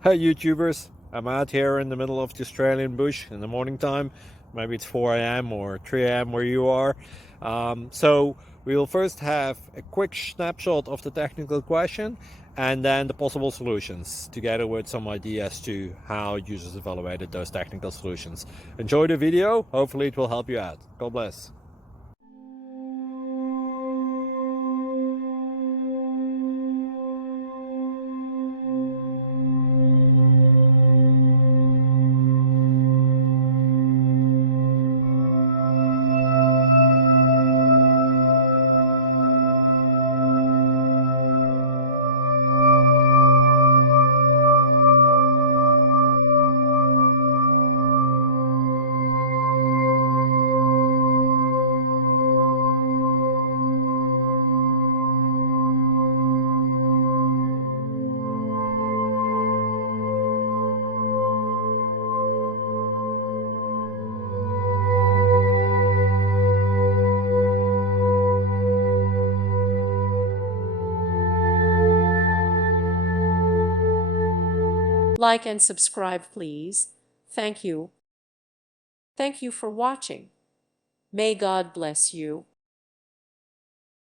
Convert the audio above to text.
Hey YouTubers, I'm out here in the middle of the Australian bush in the morning time. Maybe it's 4 a.m. or 3 a.m. where you are. So we'll first have a quick snapshot of the technical question and then the possible solutions, together with some ideas to how users evaluated those technical solutions. Enjoy the video, hopefully it will help you out. God bless. Like and subscribe, please. Thank you. Thank you for watching. May God bless you.